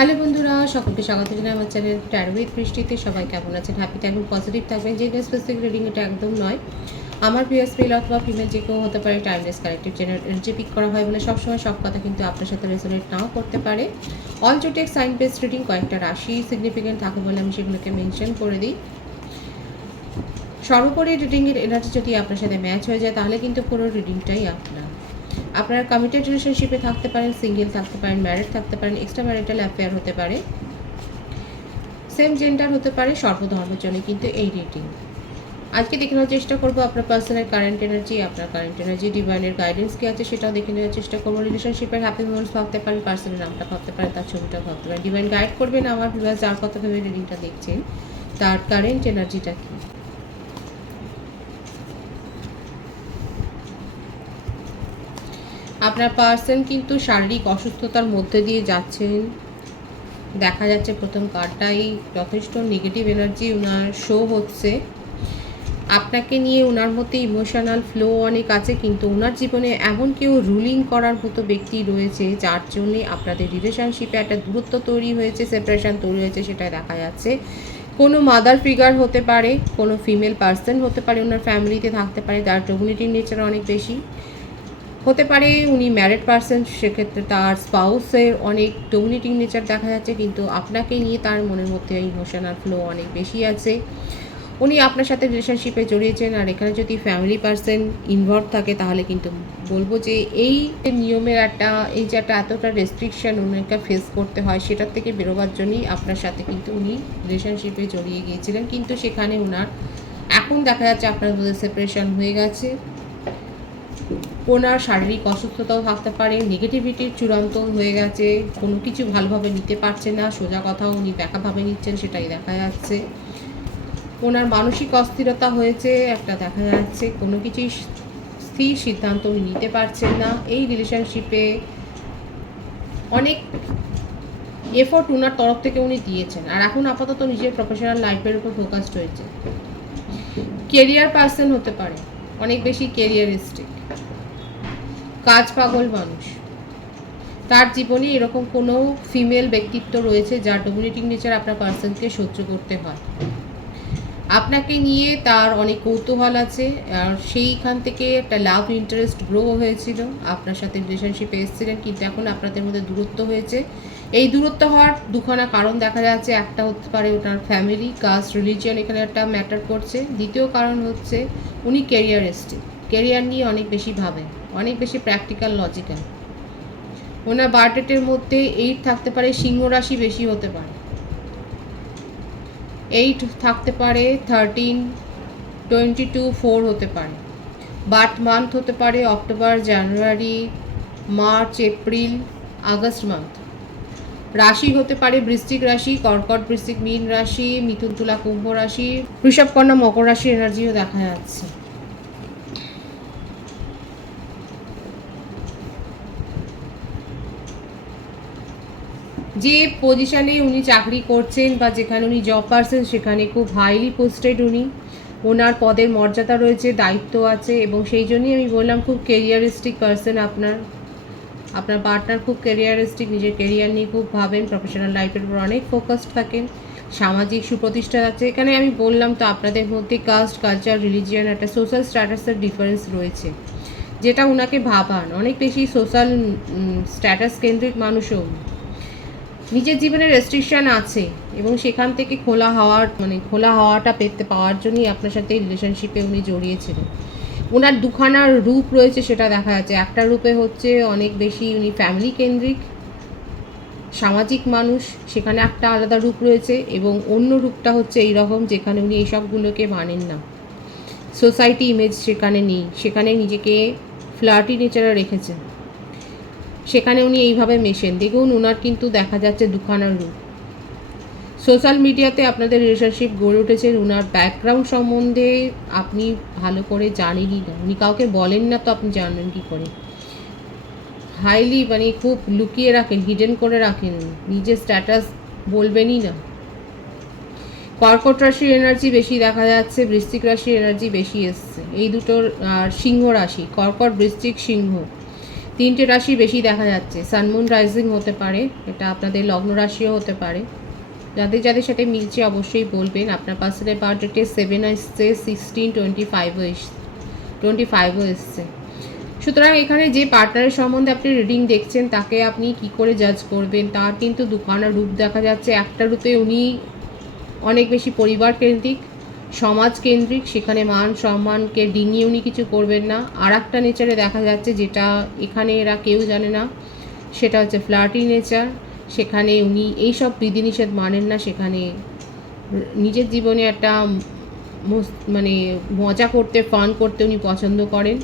Hello বন্ধুরা, সকলকে স্বাগত জানাই আমার চ্যানেল ট্যারোইথ বৃষ্টিতে সবাই কেমন আছেন? হ্যাপি থাকবেন পজিটিভ থাকবেন। যে স্পেসিফিক রিডিং এটা একদম নয়। আমার পিএস মেল অথবা ফিমেল যে কেউ হতে পারে timeless collective general energy pick করা হয় বলে সবসময় সব কথা কিন্তু আপনার সাথে রেজোনেট নাও করতে পারে। All zodiac sign based reading কয়েকটা রাশি সিগনিফিকেন্ট থাকে বলে আমি সেগুলোকে মেনশন করে দিই। সর্বোপরি রিডিংয়ের এনার্জি যদি আপনার সাথে ম্যাচ হয়ে যায়, তাহলে কিন্তু পুরো রিডিংটাই আপনার। আপনারা কমিটেড রিলেশনশিপে থাকতে পারেন সিঙ্গেল থাকতে পারেন ম্যারিড থাকতে পারেন এক্সট্রা ম্যারিটাল অ্যাফেয়ার হতে পারে সেম জেন্ডার হতে পারে সর্বধর্মের জন্য কিন্তু এই রিডিং আজকে দেখে নেওয়ার চেষ্টা করব আপনার পার্সোনাল কারেন্ট এনার্জি আপনার কারেন্ট এনার্জি ডিভাইনের গাইডেন্স কী আছে সেটাও দেখে নেওয়ার চেষ্টা করব। রিলেশনশিপের হ্যাপি মোমেন্টস ভাবতে পারেন পার্সোনাল নামটা ভাবতে পারেন, তার ছবিটা ভাবতে পারেন। ডিভাইন গাইড করবেন আমার ভিউয়ার্স যার কথা ভেবে রিডিংটা দেখছেন, তার কারেন্ট এনার্জিটা কী? আপনার পার্সন কিন্তু শারীরিক অসুস্থতার মধ্যে দিয়ে যাচ্ছেন। দেখা যাচ্ছে প্রথম কার্ডটাই যথেষ্ট নেগেটিভ এনার্জি ওনার শো হচ্ছে। আপনাকে নিয়ে ওনার মধ্যে ইমোশনাল ফ্লো অনেক আছে, কিন্তু ওনার জীবনে এমন কেউ রুলিং করার মতো ব্যক্তি রয়েছে, যার জন্যে আপনাদের রিলেশনশিপে একটা দূরত্ব তৈরি হয়েছে সেপারেশান তৈরি হয়েছে সেটা দেখা যাচ্ছে। কোনো মাদার ফিগার হতে পারে, কোনো ফিমেল পার্সন হতে পারে ওনার ফ্যামিলিতে থাকতে পারে তার ডমিনেটিং নেচার অনেক বেশি। হতে পারে উনি ম্যারিড পার্সন সেক্ষেত্রে তার স্পাউসের অনেক ডমিনেটিং নেচার দেখা যাচ্ছে, কিন্তু আপনাকে নিয়ে তার মনের মধ্যে ইমোশনাল ফ্লো অনেক বেশি আছে। উনি আপনার সাথে রিলেশনশিপে জড়িয়েছেন, আর এখানে যদি ফ্যামিলি পার্সন ইনভলভ থাকে, তাহলে কিন্তু বলব যে এই নিয়মের একটা, এই যে একটা এতটা রেস্ট্রিকশন ওনাকে ফেস করতে হয়, সেটার থেকে বেরোবার জন্যই আপনার সাথে কিন্তু উনি রিলেশনশিপে জড়িয়ে গিয়েছিলেন। কিন্তু সেখানে ওনার, এখন দেখা যাচ্ছে আপনার মধ্যে সেপারেশন হয়ে গেছে। ওনার শারীরিক অসুস্থতাও থাকতে পারে নেগেটিভিটির চূড়ান্ত হয়ে গেছে, কোনো কিছু ভালোভাবে নিতে পারছে না, সোজা কথাও উনি ব্যাকাভাবে নিচ্ছেন, সেটাই দেখা যাচ্ছে। ওনার মানসিক অস্থিরতা হয়েছে, একটা দেখা যাচ্ছে, কোনো কিছুই স্থির সিদ্ধান্ত উনি নিতে পারছেন না। এই রিলেশনশিপে অনেক এফোর্ট ওনার তরফ থেকে উনি দিয়েছেন। আর এখন আপাতত নিজের প্রফেশনাল লাইফের উপর ফোকাসড হয়েছে কেরিয়ার পার্সন হতে পারে, অনেক বেশি কেরিয়ারিস্টিক কাজ পাগল মানুষ। তার জীবনে এরকম কোনো ফিমেল ব্যক্তিত্ব রয়েছে যার ডমিনেটিং নেচার আপনার পার্সনকে সহ্য করতে হয়। আপনাকে নিয়ে তার অনেক কৌতূহল আছে, আর সেইখান থেকে একটা লাভ ইন্টারেস্ট গ্রো হয়েছিল। আপনার সাথে রিলেশনশিপে এসেছিলেন, কিন্তু এখন আপনাদের মধ্যে দূরত্ব হয়েছে। এই দূরত্ব হওয়ার দুখানা কারণ দেখা যাচ্ছে, একটা হতে পারে ওনার ফ্যামিলি কাস্ট রিলিজিয়ন এখানে একটা ম্যাটার করছে। দ্বিতীয় কারণ হচ্ছে, উনি ক্যারিয়ারিস্টিক ক্যারিয়ার নিয়ে অনেক বেশি ভাবেন। অনেক বেশি প্র্যাকটিক্যাল লজিক্যাল ওনার বার্থডেটের মধ্যে এইট থাকতে পারে, সিংহ রাশি বেশি হতে পারে। এইট থাকতে পারে থার্টিন টোয়েন্টি টু ফোর হতে পারে। বার্থ মান্থ হতে পারে October January March April August month রাশি হতে পারে, বৃশ্চিক রাশি, কর্কট, বৃশ্চিক মীন রাশি, মিথুন, তুলা, কুম্ভ রাশি বৃষভ কন্যা, মকর রাশির এনার্জিও দেখা যাচ্ছে। যে পজিশনে উনি চাকরি করছেন বা যেখানে উনি জব পারছেন, সেখানে খুব হাইলি পোস্টেড উনি। ওনার পদের মর্যাদা রয়েছে, দায়িত্ব আছে এবং সেই জন্যই আমি বললাম, খুব কেরিয়ারিস্টিক পার্সন আপনার। আপনার পার্টনার খুব কেরিয়ারিস্টিক নিজের কেরিয়ার নিয়ে খুব ভাবেন প্রফেশনাল লাইফের উপর অনেক ফোকাসড থাকেন, সামাজিক সুপ্রতিষ্ঠা আছে। এখানে আমি বললাম তো, আপনাদের মধ্যে কাস্ট কালচার রিলিজিয়ান একটা সোশ্যাল স্ট্যাটাসের ডিফারেন্স রয়েছে, যেটা ওনাকে ভাবান। অনেক বেশি সোশ্যাল স্ট্যাটাস কেন্দ্রিক মানুষও। নিজের জীবনে রেস্ট্রিকশন আছে এবং সেখান থেকে খোলা হওয়ার মানে খোলা হওয়াটা পেতে, পাওয়ার জন্যই আপনার সাথে রিলেশনশিপে উনি জড়িয়েছিলেন। ওনার দুখানা রূপ রয়েছে সেটা দেখা যাচ্ছে। একটা রূপে হচ্ছে অনেক বেশি উনি ফ্যামিলি কেন্দ্রিক, সামাজিক মানুষ, সেখানে একটা আলাদা রূপ রয়েছে এবং অন্য রূপটা হচ্ছে এই রকম যেখানে উনি এইসবগুলোকে মানেন না। সোসাইটি ইমেজ সেখানে নেই, সেখানে নিজেকে ফ্লার্টি নেচারে রেখেছেন। সেখানে উনি এইভাবে মেশেন। দেখুন ওনার কিন্তু দেখা যাচ্ছে দুখানা রূপ। সোশ্যাল মিডিয়াতে আপনাদের রিলেশনশিপ গড়ে উঠেছে ওনার ব্যাকগ্রাউন্ড সম্বন্ধে আপনি ভালো করে জানেনই না। উনি কাউকে বলেন না তো আপনি জানবেন কী করে। হাইলি মানে খুব লুকিয়ে রাখেন হিডেন করে রাখেন নিজের স্ট্যাটাস বলবেনই না। কর্কট রাশির এনার্জি বেশি দেখা যাচ্ছে, বৃশ্চিক রাশির এনার্জি বেশি এসছে। এই দুটোর আর সিংহ রাশি কর্কট বৃশ্চিক, সিংহ। তিনটে রাশি বেশি দেখা যাচ্ছে। সানমুন রাইজিং হতে পারে, এটা আপনাদের লগ্ন রাশিও হতে পারে। যাদের যাদের সাথে মিলছে অবশ্যই বলবেন। আপনার পার্সেলের বার্থডেটে সেভেন এসছে সিক্সটিন টোয়েন্টি ফাইভও এস টোয়েন্টি ফাইভও এসছে। সুতরাং এখানে যে পার্টনারের সম্বন্ধে আপনি রিডিং দেখছেন, তাকে আপনি কি করে জাজ করবেন? তার কিন্তু দুখানা রূপ দেখা যাচ্ছে। একটা রূপে উনি অনেক বেশি পরিবার কেন্দ্রিক সমাজ কেন্দ্রিক সেখানে মান সম্মানকে ডিঙিয়ে উনি কিছু করবেন না। আর একটা নেচারে দেখা যাচ্ছে যেটা এখানে এরা কেউ জানে না, সেটা হচ্ছে ফ্ল্যাটি নেচার। সেখানে উনি এইসব বিধিনিষেধ মানেন না, সেখানে নিজের জীবনে একটা মানে মজা করতে ফান করতে উনি পছন্দ করেন।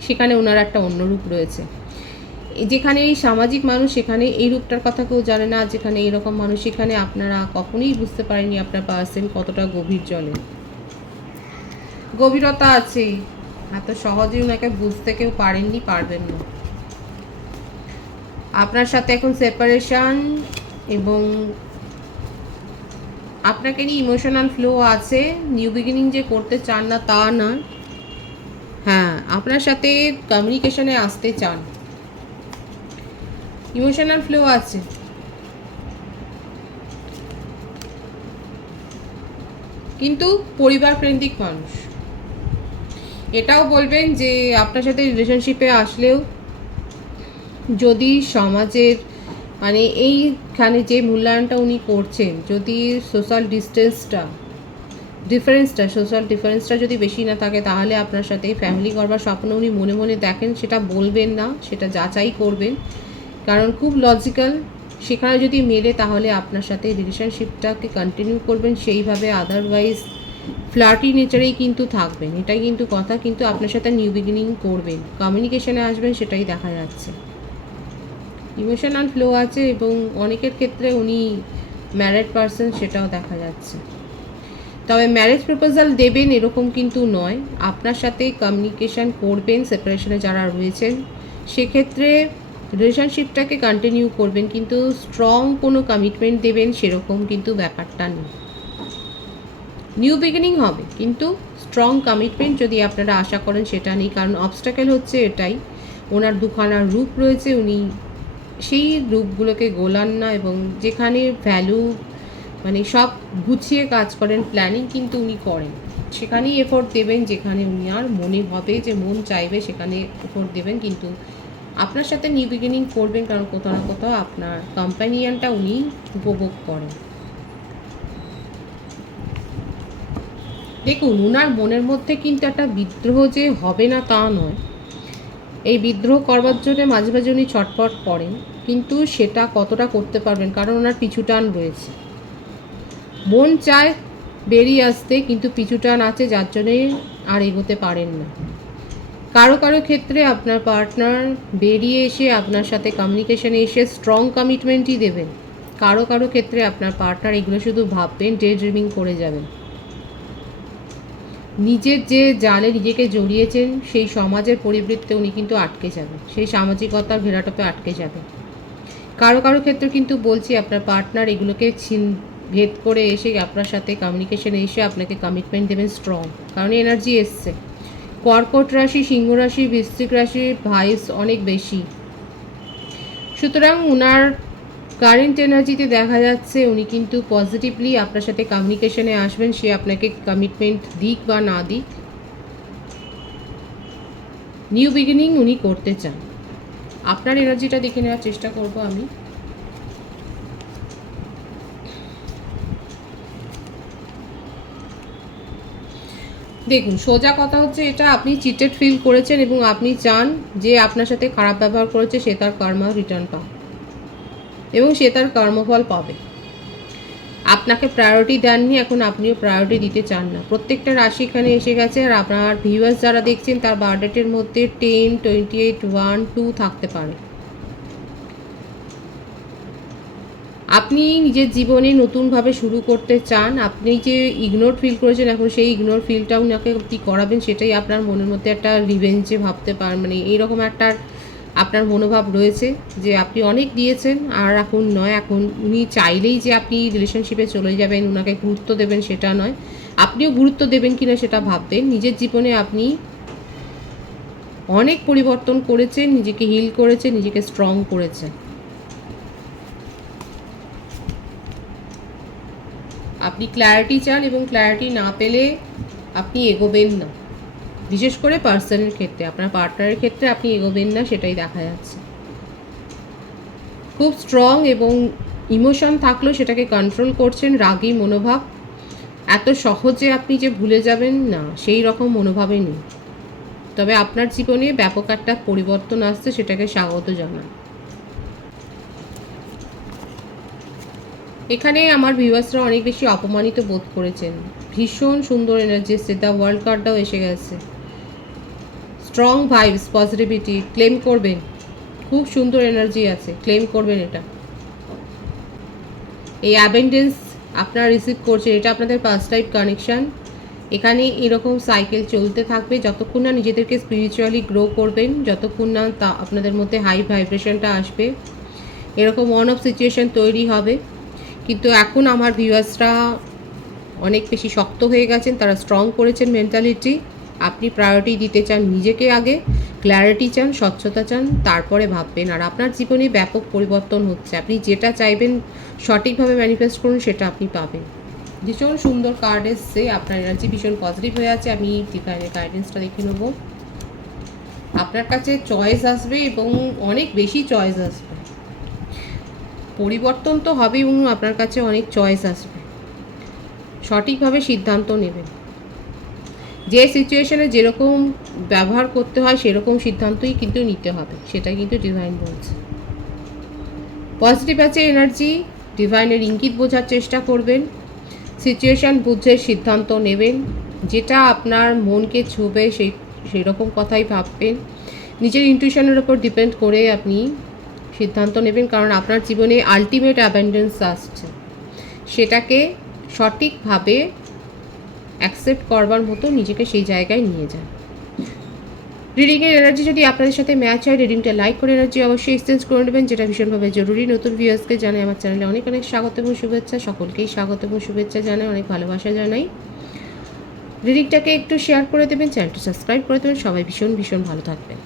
সেখানে ওনার একটা অন্য রূপ রয়েছে। যেখানে এই সামাজিক মানুষ, সেখানে এই রূপটার কথা কেউ জানে না, যেখানে এরকম মানুষ, সেখানে আপনারা কখনোই বুঝতে পারেননি আপনার পার্সেন কতটা গভীর জলে। গভীরতা আছে। এত সহজে ওনাকে বুঝতে কেউ পারেননি, পারবেন না। আপনার সাথে এখন সেপারেশন এবং আপনাকে নিয়ে ইমোশনাল ফ্লো আছে। নিউ বিগিনিং যে করতে চান না, তা নয়। হ্যাঁ আপনার সাথে কমিউনিকেশনে আসতে চান। ইমোশনাল ফ্লো আছে। কিন্তু পরিবার কেন্দ্রিক মানুষ। এটাও বলবেন যে আপনার সাথে রিলেশনশিপে আসলেও যদি সমাজের মানে এইখানে যে মূল্যায়নটা উনি করছেন, যদি সোশ্যাল ডিস্টেন্সটা ডিফারেন্সটা সোশ্যাল ডিফারেন্সটা যদি বেশি না থাকে, তাহলে আপনার সাথে ফ্যামিলি করবার স্বপ্ন উনি মনে মনে দেখেন, সেটা বলবেন না, সেটা যাচাই করবেন। কারণ খুব লজিক্যাল সেখানে যদি মেলে তাহলে আপনার সাথে রিলেশনশিপটাকে কন্টিনিউ করবেন সেইভাবে আদারওয়াইজ ফ্ল্যাটি নেচারেই কিন্তু থাকবেন। এটাই কিন্তু কথা, কিন্তু আপনার সাথে নিউ বিগিনিং করবেন। কমিউনিকেশানে আসবেন, সেটাই দেখা যাচ্ছে। ইমোশনাল ফ্লো আছে এবং অনেকের ক্ষেত্রে উনি ম্যারেড পারসন সেটাও দেখা যাচ্ছে। তবে ম্যারেজ প্রপোজাল দেবেন এরকম কিন্তু নয়। আপনার সাথে কমিউনিকেশন করবেন সেপারেশনে যারা রয়েছেন, সেক্ষেত্রে রিলেশনশিপটাকে কন্টিনিউ করবেন, কিন্তু স্ট্রং কোনো কমিটমেন্ট দেবেন সেরকম কিন্তু ব্যাপারটা নেই নিউ বিগিনিং হবে, কিন্তু স্ট্রং কমিটমেন্ট যদি আপনারা আশা করেন সেটা নেই, কারণ অবস্টাকেল হচ্ছে এটাই। ওনার দুখানা রূপ রয়েছে, উনি সেই রূপগুলোকে গোলান না এবং যেখানে ভ্যালু মানে সব গুছিয়ে কাজ করেন প্ল্যানিং কিন্তু উনি করেন। সেখানেই এফোর্ট দেবেন, যেখানে উনি আর মনে হবে যে মন চাইবে সেখানে এফোর্ট দেবেন, কিন্তু আপনার সাথে নিউ বিগিনিং করবেন কারণ কোথাও না কোথাও আপনার কম্প্যানিয়ানটা উনি উপভোগ করেন। দেখুন, উনার মনের মধ্যে কিন্তু একটা বিদ্রোহ যে হবে না তা নয়। এই বিদ্রোহ করবার জন্য মাঝে মাঝে উনি ছটফট করেন, কিন্তু সেটা কতটা করতে পারবেন কারণ ওনার পিছুটান রয়েছে। মন চায় বেরিয়ে আসতে, কিন্তু পিছুটান আছে যার জন্যে আর এগোতে পারেন না। কারও কারও ক্ষেত্রে আপনার পার্টনার বেরিয়ে এসে আপনার সাথে কমিউনিকেশানে এসে স্ট্রং কমিটমেন্টই দেবেন। কারও কারও ক্ষেত্রে আপনার পার্টনার এগুলো শুধু ভাববেন ডে ড্রিমিং করে যাবেন। নিজের যে জালে নিজেকে জড়িয়েছেন, সেই সমাজের পরিবৃত্তে উনি কিন্তু আটকে যাবেন। সেই সামাজিকতার ঘেরাটোপে আটকে যাবেন। কারও কারও ক্ষেত্রে কিন্তু বলছি, আপনার পার্টনার এগুলোকে ছিন, ভেদ করে এসে আপনার সাথে কমিউনিকেশনে এসে আপনাকে কমিটমেন্ট দেবেন স্ট্রং কারণ এনার্জি এসছে। কর্কট রাশি, সিংহ রাশি, বৃশ্চিক রাশির ভাইস অনেক বেশি। সুতরাং ওনার কারেন্ট এনার্জিতে দেখা যাচ্ছে, উনি কিন্তু পজিটিভলি আপনার সাথে কমিউনিকেশনে আসবেন, সে আপনাকে কমিটমেন্ট দিক বা না দিক। নিউ বিগিনিং উনি করতে চান। আপনার এনার্জিটা দেখে নেওয়ার চেষ্টা করব আমি। দেখুন, সোজা কথা হচ্ছে এটা, আপনি চিটেড ফিল করেছেন এবং আপনি চান যে আপনার সাথে খারাপ ব্যবহার করেছে, সে তার কর্ম রিটার্ন পাবে এবং সে তার কর্মফল পাবে। আপনাকে প্রায়োরিটি দেননি, এখন আপনিও প্রায়োরিটি দিতে চান না। প্রত্যেকটা রাশি এখানে এসে গেছে আর আপনার ভিউয়ার্স যারা দেখছেন, তার বার্থডেটের মধ্যে ten twenty eight one two থাকতে পারে। আপনি নিজের জীবনে নতুনভাবে শুরু করতে চান, আপনি যে ইগনোর ফিল করেছেন এখন সেই ইগনোর ফিলটা উনাকে কী করাবেন, সেটাই আপনার মনের মধ্যে একটা রিভেঞ্জে ভাবতে পারেন মানে এইরকম একটা আপনার মনোভাব রয়েছে যে আপনি অনেক দিয়েছেন, আর এখন নয়, এখন উনি চাইলেই যে আপনি রিলেশনশিপে চলে যাবেন ওনাকে গুরুত্ব দেবেন সেটা নয়। আপনিও গুরুত্ব দেবেন কি না সেটা ভাববেন, নিজের জীবনে আপনি অনেক পরিবর্তন করেছেন, নিজেকে হিল করেছে নিজেকে স্ট্রং করেছে আপনি ক্ল্যারিটি চান এবং ক্ল্যারিটি না পেলে আপনি এগোবেন না। বিশেষ করে পার্সনের ক্ষেত্রে, আপনার পার্টনারের ক্ষেত্রে আপনি এগোবেন না, সেটাই দেখা যাচ্ছে। খুব স্ট্রং এবং ইমোশন থাকলেও সেটাকে কন্ট্রোল করছেন রাগী মনোভাব। এত সহজে আপনি যে ভুলে যাবেন না, সেই রকম মনোভাবে নেই। তবে আপনার জীবনে ব্যাপক একটা পরিবর্তন আসছে, সেটাকে স্বাগত জানান। এখানে আমার ভিউয়ার্সরা অনেক বেশি অপমানিত বোধ করেছেন। ভীষণ সুন্দর এনার্জি এসছে দ্য ওয়ার্ল্ড কার্ডটাও এসে গেছে। স্ট্রং ভাইবস পজিটিভিটি ক্লেম করবেন। খুব সুন্দর এনার্জি আছে ক্লেম করবেন এটা। এই অ্যাবেন্ডেন্স আপনারা রিসিভ করছেন, এটা আপনাদের ফার্স্ট টাইপ কানেকশান এখানে এরকম সাইকেল চলতে থাকবে, যতক্ষণ না নিজেদেরকে স্পিরিচুয়ালি গ্রো করবেন, যতক্ষণ না তা আপনাদের মধ্যে হাই ভাইব্রেশনটা আসবে। এরকম অন অফ সিচুয়েশন তৈরি হবে। কিন্তু এখন আমার ভিউয়ার্সরা অনেক বেশি শক্ত হয়ে গেছেন, তারা স্ট্রং করেছেন মেন্টালিটি আপনি প্রায়োরিটি দিতে চান নিজেকে আগে ক্ল্যারিটি চান, স্বচ্ছতা চান, তারপরে ভাববেন। আর আপনার জীবনে ব্যাপক পরিবর্তন হচ্ছে। আপনি যেটা চাইবেন, সঠিকভাবে ম্যানিফেস্ট করুন, সেটা আপনি পাবেন। ভীষণ সুন্দর কার্ড এসছে। আপনার এনার্জি ভীষণ পজিটিভ হয়ে আছে। আমি ডিভাইনের গাইডেন্সটা দেখে নেব। আপনার কাছে চয়েস আসবে এবং অনেক বেশি চয়েস আসবে। পরিবর্তন তো হবেই এবং আপনার কাছে অনেক চয়েস আসবে। সঠিকভাবে সিদ্ধান্ত নেবেন। যে সিচুয়েশনে যেরকম ব্যবহার করতে হয়, সেরকম সিদ্ধান্তই কিন্তু নিতে হবে, সেটাই কিন্তু ডিভাইন বলছে পজিটিভ আছে এনার্জি ডিভাইনের ইঙ্গিত বোঝার চেষ্টা করবেন। সিচুয়েশান বুঝে সিদ্ধান্ত নেবেন। যেটা আপনার মনকে ছুবে, সেই সেই রকম কথাই ভাববেন। নিজের ইনটিউশনের ওপর ডিপেন্ড করে আপনি সিদ্ধান্ত নেবেন, কারণ আপনার জীবনে আলটিমেট অ্যাবেন্ডেন্স আসছে। সেটাকে সঠিকভাবে অ্যাকসেপ্ট করবার মতো নিজেকে সেই জায়গায় নিয়ে যান। রিডিংয়ের এনার্জি যদি আপনাদের সাথে ম্যাচ হয় রিডিংটা লাইক করে এনার্জি অবশ্যই এক্সচেঞ্জ করে নেবেন, যেটা ভীষণভাবে জরুরি। নতুন ভিউয়ার্সকে জানাই আমার চ্যানেলে অনেক অনেক স্বাগত এবং শুভেচ্ছা, সকলকেই স্বাগত এবং শুভেচ্ছা জানাই, অনেক ভালোবাসা জানাই। রিডিংটাকে একটু শেয়ার করে দেবেন চ্যানেলটা সাবস্ক্রাইব করে দেবেন, সবাই ভীষণ ভীষণ ভালো থাকবেন।